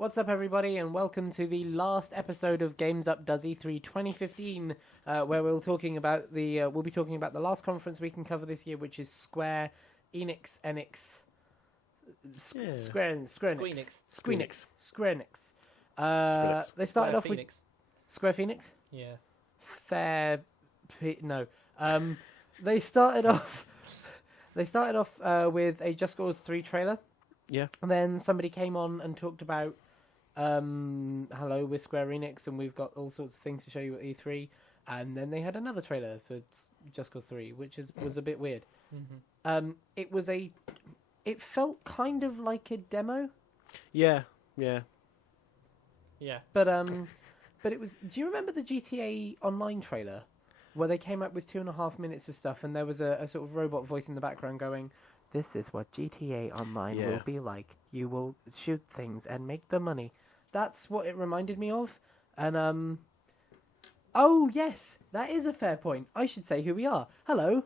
What's up, everybody, and welcome to the last episode of Games Up Does E3 2015, where we'll be talking about the last conference we can cover this year, which is Square Enix. They started off with Square Phoenix. Yeah. They started off with a Just Cause 3 trailer. Yeah. And then somebody came on and talked about, hello, we're Square Enix and we've got all sorts of things to show you at E3. And then they had another trailer for Just Cause 3, which was a bit weird. Mm-hmm. It felt kind of like a demo. Yeah. Yeah. But it was. Do you remember the GTA Online trailer, where they came up with 2.5 minutes of stuff, and there was a sort of robot voice in the background going, "This is what GTA Online will be like. You will shoot things and make the money." That's what it reminded me of. And oh yes, that is a fair point. I should say who we are. Hello,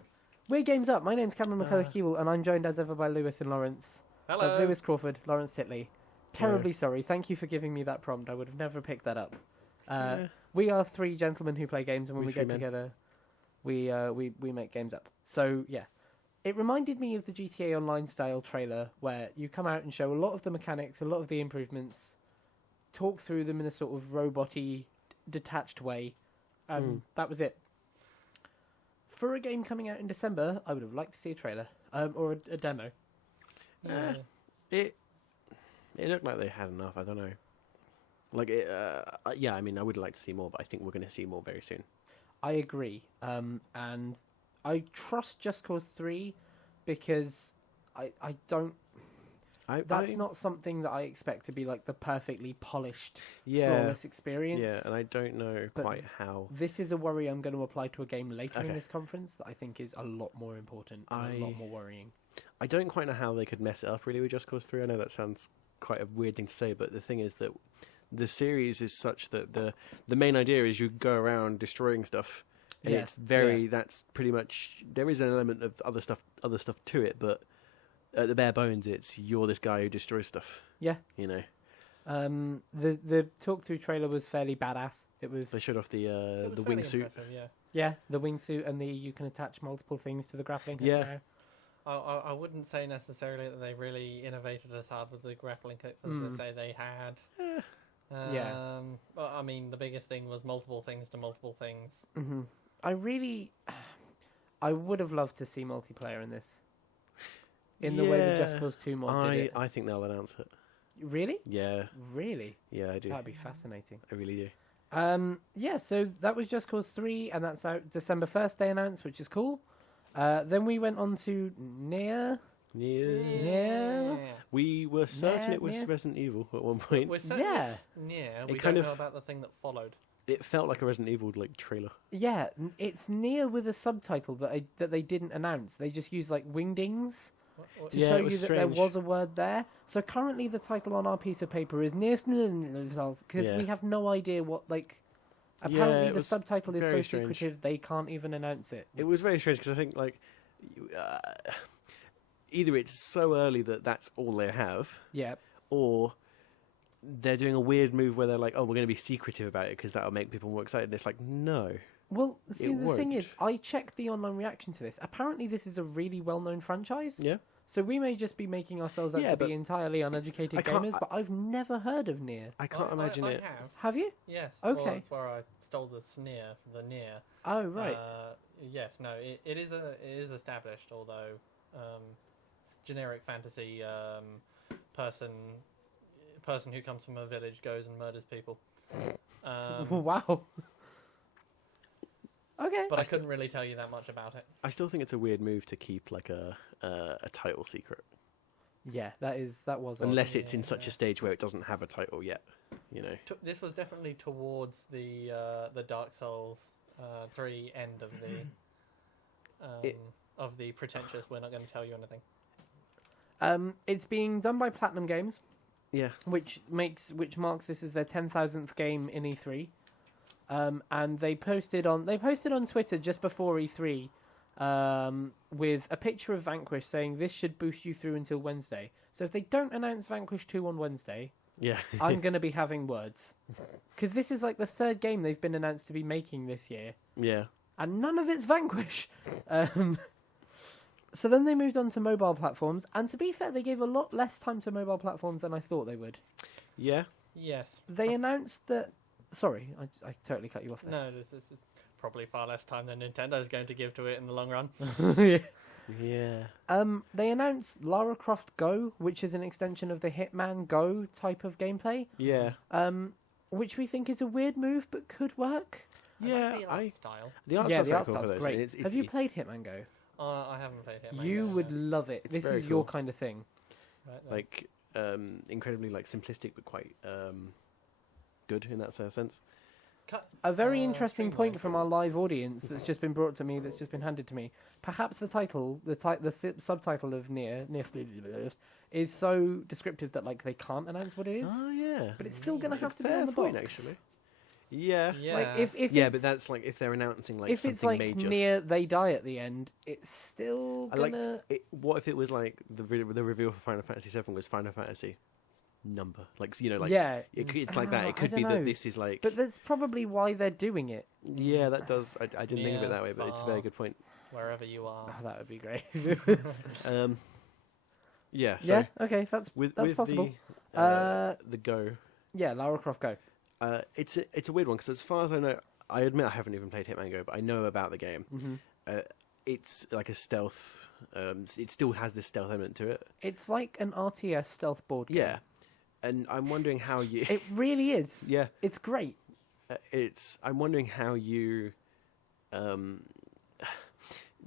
we're Games Up. My name's Cameron McCulloch-Keeble, and I'm joined as ever by Lewis and Lawrence. Hello. That's Lewis Crawford, Lawrence Titley. Terribly sorry. Thank you for giving me that prompt. I would have never picked that up. We are three gentlemen who play games, and when we get together, we make games up. So yeah, it reminded me of the GTA Online style trailer, where you come out and show a lot of the mechanics, a lot of the improvements, talk through them in a sort of robot-y, detached way, and that was it. For a game coming out in December, I would have liked to see a trailer or a demo. Yeah. It looked like they had enough. I don't know. Like, I mean, I would like to see more, but I think we're going to see more very soon. I agree. And I trust Just Cause 3 because I don't... That's not something that I expect to be like the perfectly polished, flawless experience. Yeah, and I don't know quite how. This is a worry I'm going to apply to a game later in this conference that I think is a lot more important and a lot more worrying. I don't quite know how they could mess it up really with Just Cause 3. I know that sounds quite a weird thing to say, but the thing is that the series is such that the main idea is you go around destroying stuff, and it's that's pretty much, there is an element of other stuff to it, but at the bare bones it's you're this guy who destroys stuff. Yeah, you know. The talk through trailer was fairly badass. They showed off the wingsuit. Yeah, the wingsuit, and you can attach multiple things to the grappling hook. Yeah. I wouldn't say necessarily that they really innovated as hard with the grappling hook as they say they had. Well, I mean, the biggest thing was multiple things to multiple things. Mm-hmm. I would have loved to see multiplayer in this. In the way that Just Cause 2 mod did it. I think they'll announce it. Really? Yeah. Really? Yeah, I do. That'd be fascinating. I really do. Yeah, so that was Just Cause 3, and that's out December 1st, they announced, which is cool. Then we went on to Nier. We were certain it was Resident Evil at one point. We're certain it's Nier. We don't know about the thing that followed. It felt like a Resident Evil trailer. Yeah, it's Nier with a subtitle that they didn't announce. They just used wingdings to show you that there was a word there. So currently the title on our piece of paper is Nier, because we have no idea what apparently the subtitle is so secretive they can't even announce it. It was very strange because I think either it's so early that that's all they have, or they're doing a weird move where they're like, "Oh, we're going to be secretive about it because that'll make people more excited." And it's like, no. Well, see, the thing is, I checked the online reaction to this. Apparently, this is a really well-known franchise. Yeah. So we may just be making ourselves out to be entirely uneducated gamers, but I've never heard of Nier. I can't imagine it. Have you? Yes. Okay. Well, that's where I stole the sneer from the Nier. Oh, right. Yes. No. It is established, although generic fantasy person who comes from a village goes and murders people. Wow. Okay. But I couldn't really tell you that much about it. I still think it's a weird move to keep a title secret. Yeah, that was. Unless it's in such a stage where it doesn't have a title yet, you know. This was definitely towards the Dark Souls 3 end of the pretentious. We're not going to tell you anything. It's being done by Platinum Games. Yeah. Which marks this as their 10,000th game in E3. And they posted on Twitter just before E3 with a picture of Vanquish saying this should boost you through until Wednesday. So if they don't announce Vanquish 2 on Wednesday, Yeah. I'm going to be having words. Because this is like the third game they've been announced to be making this year. Yeah. And none of it's Vanquish. So then they moved on to mobile platforms. And to be fair, they gave a lot less time to mobile platforms than I thought they would. Yeah. Yes. They announced that... Sorry, I totally cut you off there. No, this is probably far less time than Nintendo's going to give to it in the long run. Yeah. Yeah. They announced Lara Croft Go, which is an extension of the Hitman Go type of gameplay. Yeah. Which we think is a weird move, but could work. Yeah. The art style. The art style's quite cool for those. Great. And it's, Have you played Hitman Go? I haven't played Hitman. You yet. would love it. It's This very is your cool. kind of thing. Right then. like incredibly like simplistic, but quite good in that sort of sense. A very interesting streamlined. point from our live audience that's just been brought to me, that's just been handed to me. Perhaps the title, the subtitle of Nier is so descriptive that like they can't announce what it is, Oh yeah. but it's still going to That's a have to be fair on the point, box. actually. Yeah. Yeah. Like if Yeah, it's, but that's like if they're announcing like if something it's like major. Nier, they die at the end. It's still I like gonna. what if it was like the reveal for Final Fantasy VII was Final Fantasy number, like like Yeah, it's like that. Ah, It could I be don't that know. this is like but that's probably why they're doing it. yeah, that does. I didn't think of it Yeah, that way, but it's a very good point. Wherever you are. Oh, that would be great. Yeah. So Yeah. Okay. That's with possible. the Go. Yeah. Lara Croft Go. It's a weird one because as far as I know, I admit I haven't even played Hitman Go, but I know about the game. Mm-hmm. It's like a stealth. It still has this stealth element to it. It's like an RTS stealth board game. Yeah, and I'm wondering how you. It really is. Yeah, It's great. I'm wondering how you,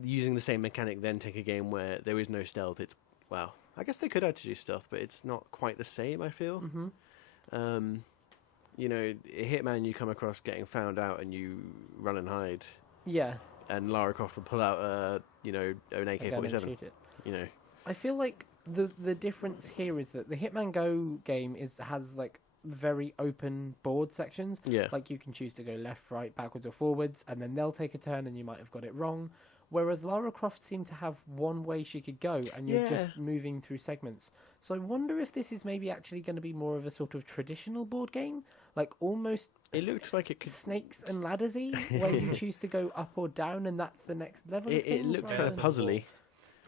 using the same mechanic, then take a game where there is no stealth. It's wow. I guess they could actually do stealth, but it's not quite the same. I feel. Mm-hmm. Hitman, you come across getting found out, and you run and hide. Yeah. And Lara Croft will pull out, an Again, and AK-47. shoot it. You know. I feel like the difference here is that the Hitman Go game has like very open board sections. Yeah. Like you can choose to go left, right, backwards, or forwards, and then they'll take a turn, and you might have got it wrong. Whereas Lara Croft seemed to have one way she could go, and you're just moving through segments. So I wonder if this is maybe actually going to be more of a sort of traditional board game, like almost It looked like it could. snakes and laddersy, where you choose to go up or down, and that's the next level. of It things, looked rather kind of than- puzzly.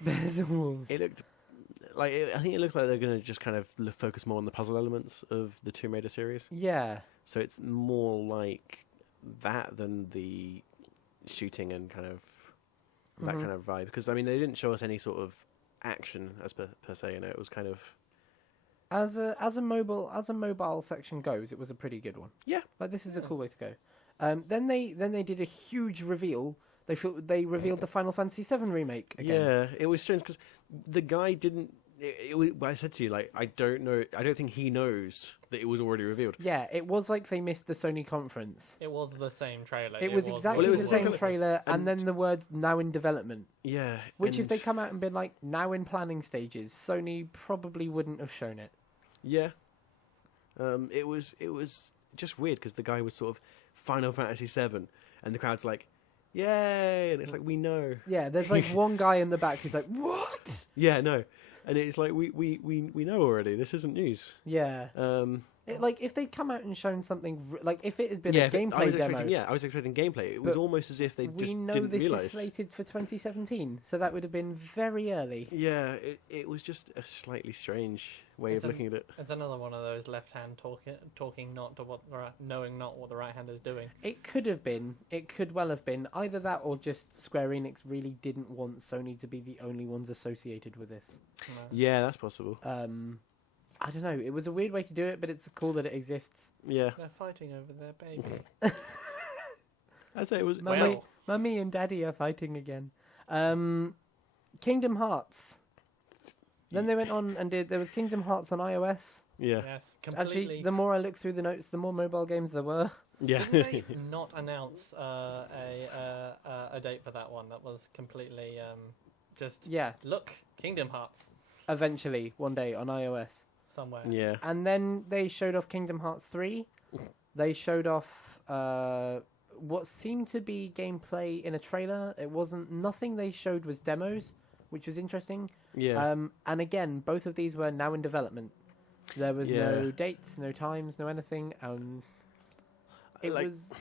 Bears and wolves. It looked like I think it looked like they're going to just kind of focus more on the puzzle elements of the Tomb Raider series. Yeah. So it's more like that than the shooting and kind of that Mhm. kind of vibe. Because I mean, they didn't show us any sort of action as per se. It was kind of As a mobile section goes, it was a pretty good one. Yeah. Like this is a cool way to go. Then they did a huge reveal. They revealed the Final Fantasy VII remake again. yeah. It was strange because the guy didn't. I said to you, like, I don't know. I don't think he knows that it was already revealed. Yeah, it was like they missed the Sony conference. It was the same trailer. It was exactly Well, it was the exactly- same trailer, and and- then the words "now in development." Yeah. Which, if and- they come out and been like "now in planning stages," Sony probably wouldn't have shown it. Yeah. It was just weird because the guy was sort of Final Fantasy VII, and the crowd's like, "Yay!" And it's like, we know. Yeah, there's like one guy in the back who's like, "What?" Yeah, no. And it's like we know already. This isn't news. Yeah. Like if they'd come out and shown something, like if it had been a gameplay demo. I was expecting gameplay. It was But almost as if they just we know didn't this realize. is slated for 2017, so that would have been very early. Yeah, it was just a slightly strange way of looking at it. It's another one of those left hand talking not to what the right, knowing not what the right hand is doing. It could have been. It could well have been either that or just Square Enix really didn't want Sony to be the only ones associated with this. No. Yeah, that's possible. I don't know. It was a weird way to do it, but it's cool that it exists. Yeah, They're fighting over their baby. I say it was. Mummy, Mummy and Daddy are fighting again. Kingdom Hearts. Then they went on and there was Kingdom Hearts on iOS. Yeah, Yes, completely. Actually, the more I look through the notes, the more mobile games there were. yeah. Didn't they not announce a date for that one? That was completely just Yeah, look, Kingdom Hearts eventually, one day on iOS. somewhere. Yeah. And then they showed off Kingdom Hearts 3. They showed off what seemed to be gameplay in a trailer. It wasn't... Nothing they showed was demos, which was interesting. Yeah. And again, both of these were now in development. There was no dates, no times, no anything. It was.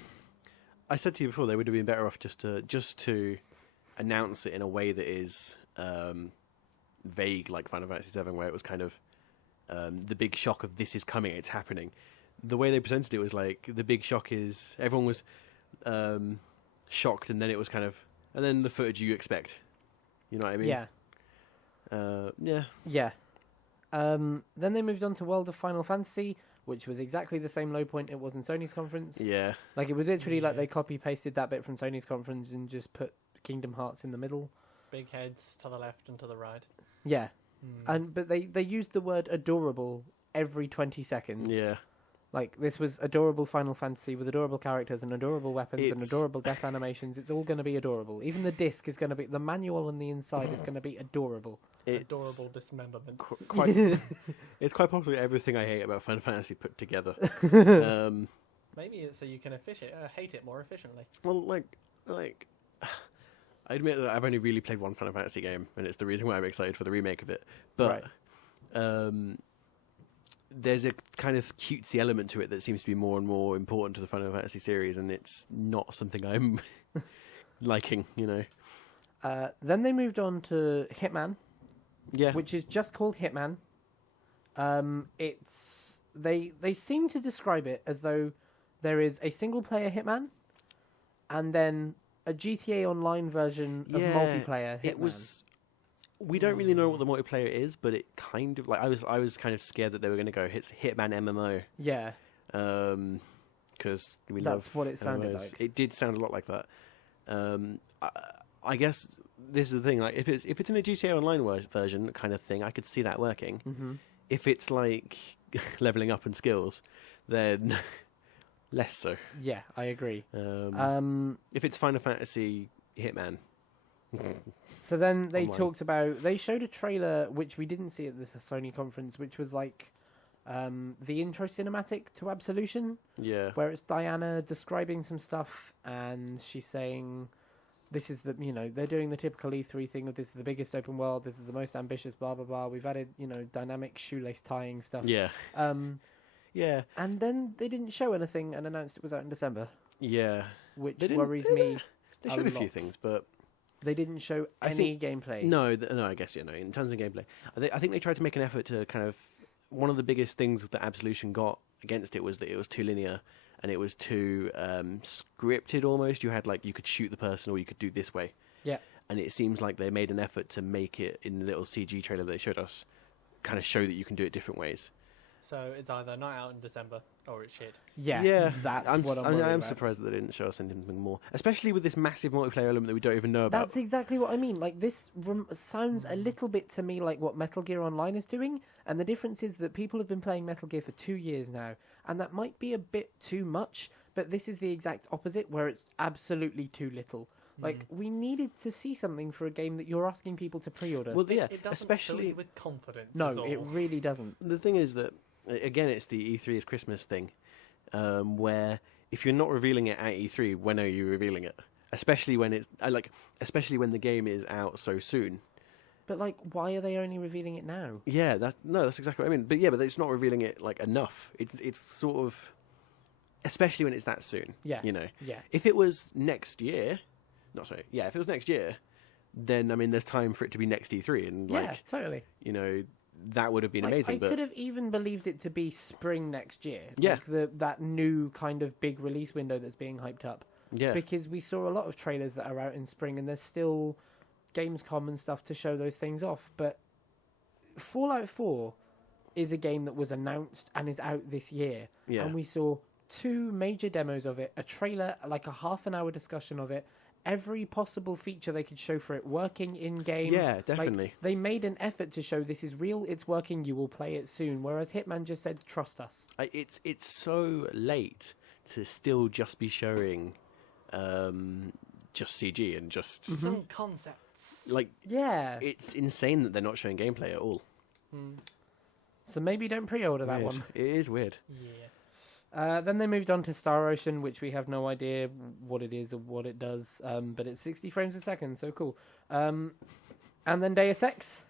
I said to you before, they would have been better off just to announce it in a way that is vague, like Final Fantasy VII, where it was kind of the big shock of this is coming, it's happening. The way they presented it was like the big shock is everyone was shocked, and then it was kind of, and then the footage you expect. You know what I mean? Yeah. Yeah. Then they moved on to World of Final Fantasy, which was exactly the same low point it was in Sony's conference. Yeah. Like, it was literally like they copy-pasted that bit from Sony's conference and just put Kingdom Hearts in the middle. Big heads to the left and to the right. Yeah. But they used the word adorable every 20 seconds. Yeah. Like, this was adorable Final Fantasy with adorable characters and adorable weapons and adorable death animations. It's all going to be adorable. Even the disc is going to be... The manual on the inside is going to be adorable. Adorable dismemberment. It's quite possibly everything I hate about Final Fantasy put together. Maybe it's so you can hate it more efficiently. Well, like... I admit that I've only really played one Final Fantasy game, and it's the reason why I'm excited for the remake of it. But... Right. There's a kind of cutesy element to it that seems to be more and more important to the Final Fantasy series, and it's not something I'm liking, you know. Then they moved on to Hitman, which is just called Hitman. They seem to describe it as though there is a single-player Hitman, and then a GTA Online version of multiplayer Hitman. We don't really know what the multiplayer is, but it kind of like I was kind of scared that they were going to go Hitman MMO. Yeah. Because that's what it sounded MMOs. like. It did sound a lot like that. I guess this is the thing. Like if it's in a GTA Online version kind of thing, I could see that working. Mm-hmm. If it's like leveling up and skills, then less so. Yeah, I agree. If it's Final Fantasy Hitman. So then they they showed a trailer which we didn't see at this Sony conference, which was like the intro cinematic to Absolution. Yeah. Where it's Diana describing some stuff and she's saying this is they're doing the typical E3 thing of this is the biggest open world, this is the most ambitious, blah blah blah. We've added, dynamic shoelace tying stuff. Yeah. Yeah. And then they didn't show anything and announced it was out in December. Yeah. Which worries me. They showed a few things, but they didn't show any gameplay. No, I guess, in terms of gameplay. I think they tried to make an effort to kind of... One of the biggest things that Absolution got against it was that it was too linear and it was too scripted almost. You had, you could shoot the person or you could do this way. Yeah. And it seems like they made an effort to make it, in the little CG trailer they showed us, kind of show that you can do it different ways. So it's either not out in December or it's shit. Yeah, that's what I'm worried about. Surprised that they didn't show us anything more, especially with this massive multiplayer element that we don't even know about. That's exactly what I mean. Like, this sounds a little bit to me like what Metal Gear Online is doing, and the difference is that people have been playing Metal Gear for 2 years now, and that might be a bit too much, but this is the exact opposite, where it's absolutely too little. Like, we needed to see something for a game that you're asking people to pre-order. Well, yeah, it doesn't especially fill you with confidence. No, it really doesn't. The thing is that, again, it's the E3 is Christmas thing, where if you're not revealing it at E3, when are you revealing it? Especially when it's especially when the game is out so soon. But why are they only revealing it now? Yeah, that's exactly what I mean. But it's not revealing it enough. It's sort of, especially when it's that soon. Yeah. Yeah. If it was next year, if it was next year, then there's time for it to be next E3, and totally. That would have been amazing. I could have even believed it to be spring next year. Yeah. That new kind of big release window that's being hyped up. Yeah. Because we saw a lot of trailers that are out in spring, and there's still Gamescom and stuff to show those things off. But Fallout 4 is a game that was announced and is out this year. Yeah. And we saw 2 major demos of it, a trailer, a half an hour discussion of it, every possible feature they could show for it working in game. Yeah, definitely. They made an effort to show this is real, it's working, you will play it soon. Whereas Hitman just said, trust us. It's so late to still just be showing just CG and just some concepts. Yeah, it's insane that they're not showing gameplay at all. So maybe don't pre-order that one. It is weird. Yeah. Then they moved on to Star Ocean, which we have no idea what it is or what it does, but it's 60 frames a second, so cool. And then Deus Ex.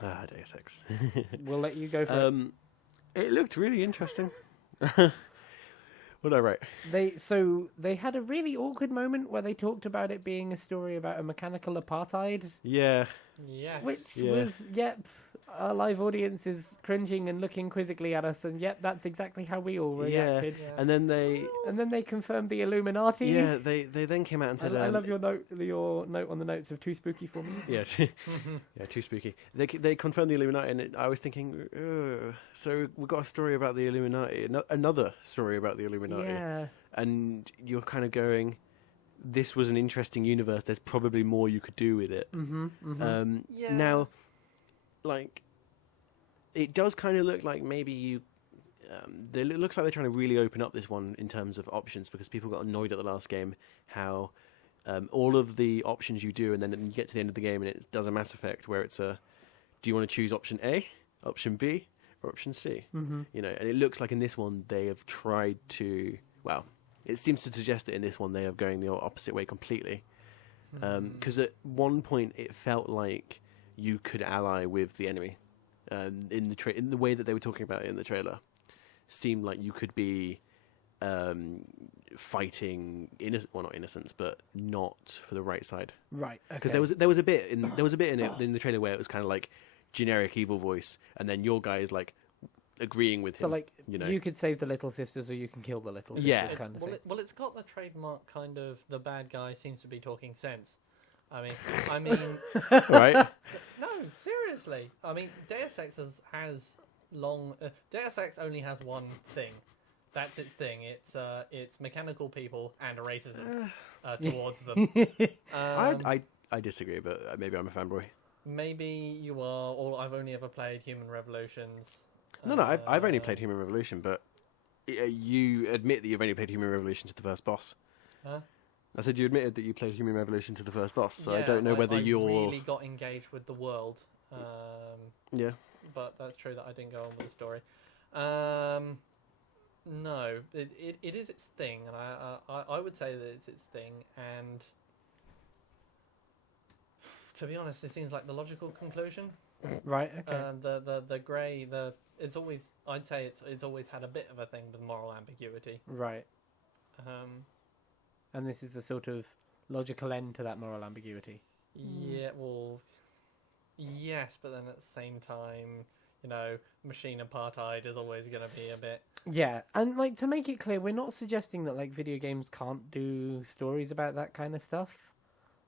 Deus Ex. We'll let you go for it. It looked really interesting. What did I write? They had a really awkward moment where they talked about it being a story about a mechanical apartheid. Yeah. Yeah. Which Yeah. was, our live audience is cringing and looking quizzically at us, and that's exactly how we all reacted. Yeah. And then they confirmed the Illuminati. Yeah, they then came out and said, I love your note on the notes of too spooky for me. Yeah, yeah, too spooky. They confirmed the Illuminati, and I was thinking, ugh. So we've got a story about the Illuminati, another story about the Illuminati, Yeah. and you're kind of going, this was an interesting universe. There's probably more you could do with it. Yeah. Now, like, it does kind of look like maybe you. It looks like they're trying to really open up this one in terms of options, because people got annoyed at the last game how all of the options you do, and then you get to the end of the game and it does a Mass Effect where it's do you want to choose option A, option B, or option C? Mm-hmm. You know, and it looks like in this one they have tried to. Well, it seems to suggest that in this one they are going the opposite way completely. Because at one point it felt like you could ally with the enemy. In the way that they were talking about it in the trailer, seemed like you could be fighting not innocents, but not for the right side. Right. Because Okay. there was a bit in it in the trailer where it was kind of like generic evil voice, and then your guy is like agreeing with him. So like you know, you could save the little sisters, or you can kill the little sisters. Yeah. Kind of thing. It's got the trademark kind of the bad guy seems to be talking sense. I mean, right? no, seriously. I mean, Deus Ex has long. Deus Ex only has one thing. That's its thing. It's mechanical people and racism towards them. I disagree, but maybe I'm a fanboy. Maybe you are. Or I've only ever played Human Revolutions. No, I've only played Human Revolution, but you admit that you've only played Human Revolution to the first boss. Huh? I said you admitted that you played Human Revolution to the first boss, so Yeah, I don't know whether I you're. really got engaged with the world. Yeah. But that's true that I didn't go on with the story. No, it is its thing, and I would say that it's its thing, and to be honest, it seems like the logical conclusion. Right. Okay. The grey, it's always, I'd say it's always had a bit of a thing with moral ambiguity. Right. And this is a sort of logical end to that moral ambiguity. Yeah, well, yes, but then at the same time, you know, machine apartheid is always going to be a bit. Yeah, and like to make it clear, we're not suggesting that like video games can't do stories about that kind of stuff.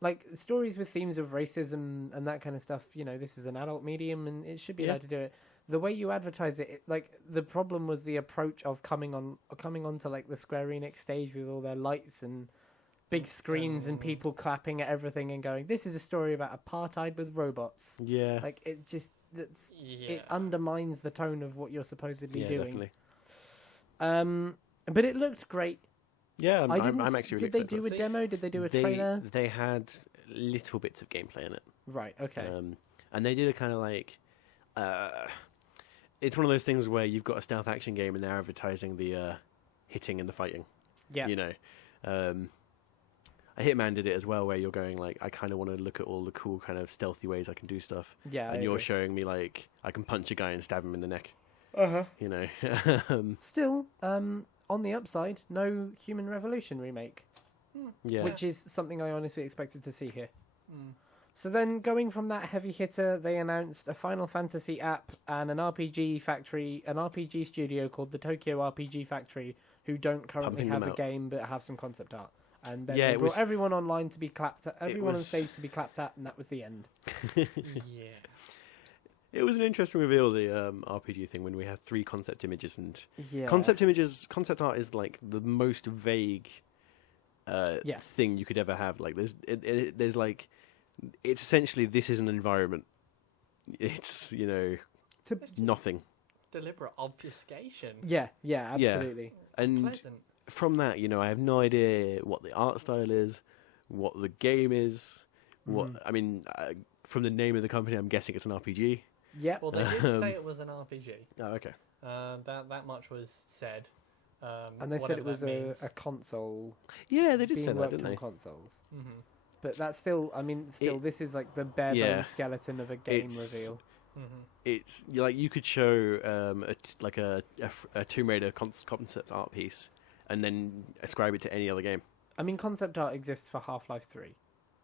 Like stories with themes of racism and that kind of stuff, you know, this is an adult medium and it should be allowed to do it. The way you advertise it, like the problem was the approach of coming onto like the Square Enix stage with all their lights and big screens and people clapping at everything and going, "This is a story about apartheid with robots." Yeah. Like it just it undermines the tone of what you're supposedly doing. Definitely. But it looked great. Yeah, I'm actually really excited. Did they excited. do a demo? Did they do a trailer? They had little bits of gameplay in it. Right. Okay. And they did a kind of like. It's one of those things where you've got a stealth action game and they're advertising the hitting and the fighting. Yeah. You know, a Hitman did it as well, where you're going like, I kind of want to look at all the cool kind of stealthy ways I can do stuff. Yeah. And you're showing me like I can punch a guy and stab him in the neck. You know. Still, on the upside, no Human Revolution remake. Yeah. Which is something I honestly expected to see here. So then, going from that heavy hitter, they announced a Final Fantasy app and an RPG studio called the Tokyo RPG Factory, who don't currently have a game but have some concept art. And then they brought everyone online to be clapped at, everyone on stage to be clapped at, and that was the end. Yeah. It was an interesting reveal, the RPG thing, when we had 3 concept images. And Yeah. concept art is like the most vague thing you could ever have. Like there's like, it's essentially, this is an environment. It's, you know, nothing. Deliberate obfuscation. Yeah, absolutely. And Pleasant. from that, you know, I have no idea what the art style is, what the game is. I mean, from the name of the company, I'm guessing it's an RPG. Yeah. Well, they did say it was an RPG. Oh, okay. That much was said. And they said it was a a console. Yeah, they did being say that, worked didn't on they? consoles. Mm-hmm. But that's still, this is like the bare bones skeleton of a game reveal. It's like you could show a Tomb Raider concept art piece and then ascribe it to any other game. I mean, concept art exists for Half-Life 3.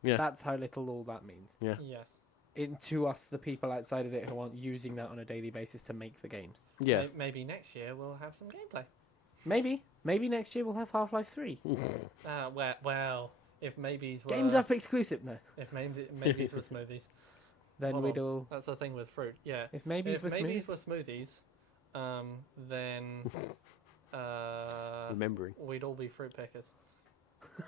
Yeah. That's how little all that means. Yeah. Yes. To us, the people outside of it who aren't using that on a daily basis to make the games. Yeah. Maybe next year we'll have some gameplay. Maybe next year we'll have Half-Life 3. Well, if maybes were... Games Up exclusive, no. If maybes were smoothies. Then Hold we'd on. all... That's the thing with fruit, yeah. If maybes were smooth... were smoothies, then... Remembering. We'd all be fruit pickers.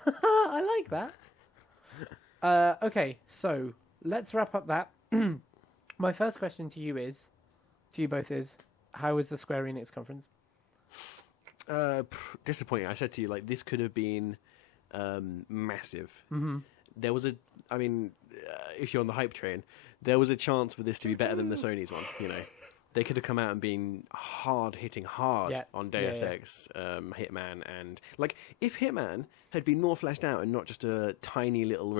I like that. Okay, so let's wrap up that. My first question to you both is, how was the Square Enix conference? Disappointing. I said to you, like, this could have been massive. Mm-hmm. There was if you're on the hype train, there was a chance for this to be better than the Sony's one. You know, they could have come out and been hitting hard on Deus Ex, Hitman, and like if Hitman had been more fleshed out and not just a tiny little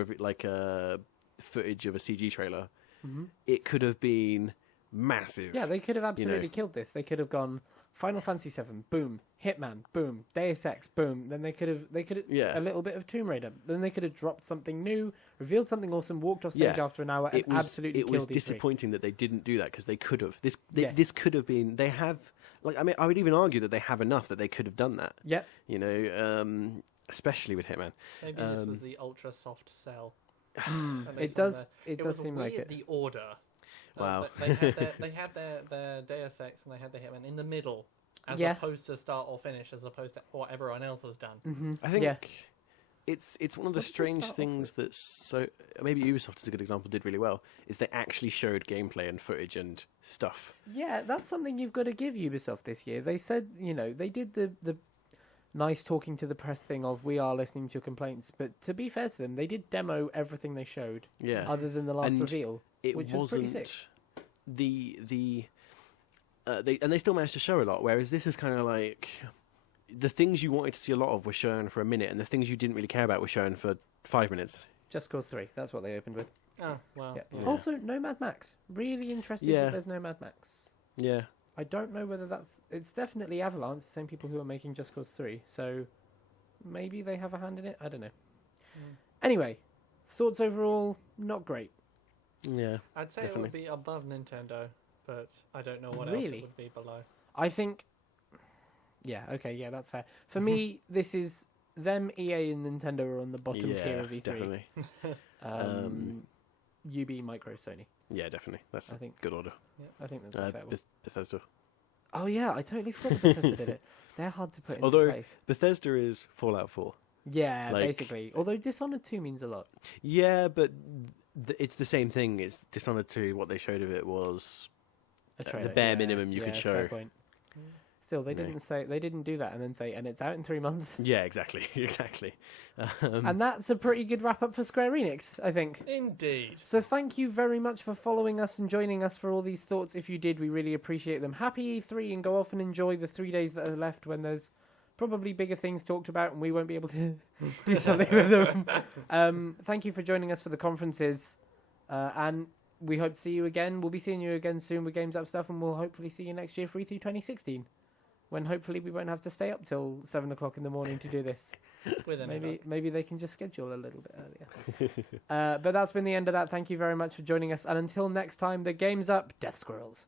footage of a CG trailer, it could have been massive. Yeah, they could have absolutely killed this. They could have gone Final Fantasy VII, boom, Hitman, boom, Deus Ex, boom. Then they could have a little bit of Tomb Raider. Then they could have dropped something new, revealed something awesome, walked off stage after an hour, and absolutely killed it was E3. disappointing that they didn't do that because they could have. This could have been. They have. Like, I mean, I would even argue that they have enough that they could have done that. Yep. You know, especially with Hitman. Maybe this was the ultra soft sell. It does seem like it. The order. Wow. They had their Deus Ex and they had the Hitman in the middle, as opposed to start or finish, as opposed to what everyone else has done. Mm-hmm. I think it's one of the strange things that maybe Ubisoft is a good example did really well is they actually showed gameplay and footage and stuff. Yeah, that's something you've got to give Ubisoft this year. They said, they did the nice talking to the press thing of we are listening to your complaints, but to be fair to them, they did demo everything they showed. Yeah. Other than the last reveal, which was pretty sick. They still managed to show a lot, whereas this is kind of like the things you wanted to see a lot of were shown for a minute, and the things you didn't really care about were shown for 5 minutes. Just Cause 3, that's what they opened with. Oh, wow. Yeah. Also, no Mad Max. Really interested that there's no Mad Max. Yeah. I don't know whether it's definitely Avalanche, the same people who are making Just Cause 3, so maybe they have a hand in it, I don't know. Anyway, thoughts overall, not great. Yeah, I'd say definitely. It would be above Nintendo, but I don't know what else it would be below. I think... Yeah, okay, yeah, that's fair. For me, this is... Them, EA and Nintendo are on the bottom tier of E3. Definitely. UB, Micro, Sony. Yeah, definitely. That's a good order. Yeah, I think that's a fair one. Bethesda. Oh yeah, I totally forgot Bethesda did it. They're hard to put into place. Bethesda is Fallout 4. Yeah, basically. Although Dishonored 2 means a lot. Yeah, but it's the same thing. It's Dishonored 2. What they showed of it was the bare minimum you could show. Fair point. Still, they didn't do that and then say, and it's out in 3 months. Yeah, exactly. And that's a pretty good wrap up for Square Enix, I think. Indeed. So thank you very much for following us and joining us for all these thoughts. If you did, we really appreciate them. Happy E3 and go off and enjoy the 3 days that are left when there's probably bigger things talked about and we won't be able to do something with them. Thank you for joining us for the conferences. And we hope to see you again. We'll be seeing you again soon with Games Up stuff, and we'll hopefully see you next year for E3 2016. When hopefully we won't have to stay up till 7 o'clock in the morning to do this. Maybe they can just schedule a little bit earlier. But that's been the end of that. Thank you very much for joining us. And until next time, the game's up, Death Squirrels.